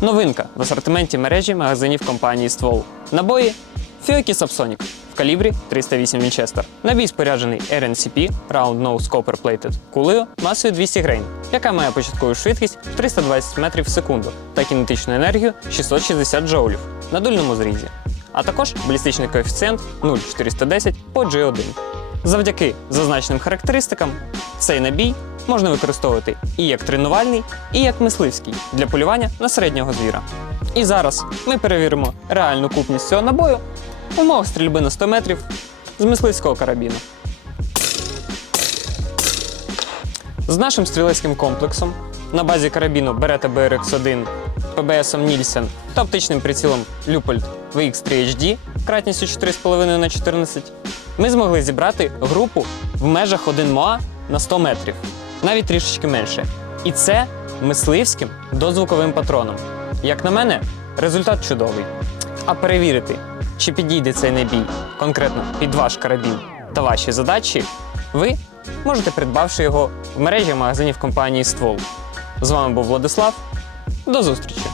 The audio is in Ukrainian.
Новинка в асортименті мережі магазинів компанії Ствол. Набої Фіокі Subsonic в калібрі 308 Вінчестер. Набій споряджений RNCP Round Nose Copper Plated кулею масою 200 грейн, яка має початкову швидкість 320 метрів в секунду та кінетичну енергію 660 джоулів на дульному зрізі, а також балістичний коефіцієнт 0,410 по G1. Завдяки зазначеним характеристикам цей набій можна використовувати і як тренувальний, і як мисливський для полювання на середнього звіра. І зараз ми перевіримо реальну купність цього набою умовах стрільби на 100 метрів з мисливського карабіну. З нашим стрілецьким комплексом на базі карабіну Beretta BRX1, ПБСом Нільсен та оптичним прицілом Leupold VX3 HD кратністю 4,5 на 14 ми змогли зібрати групу в межах 1 МОА на 100 метрів, навіть трішечки менше. І це мисливським дозвуковим патроном. Як на мене, результат чудовий. А перевірити, чи підійде цей набій конкретно під ваш карабін та ваші задачі, ви можете придбавши його в мережі магазинів компанії Ствол. З вами був Владислав. До зустрічі!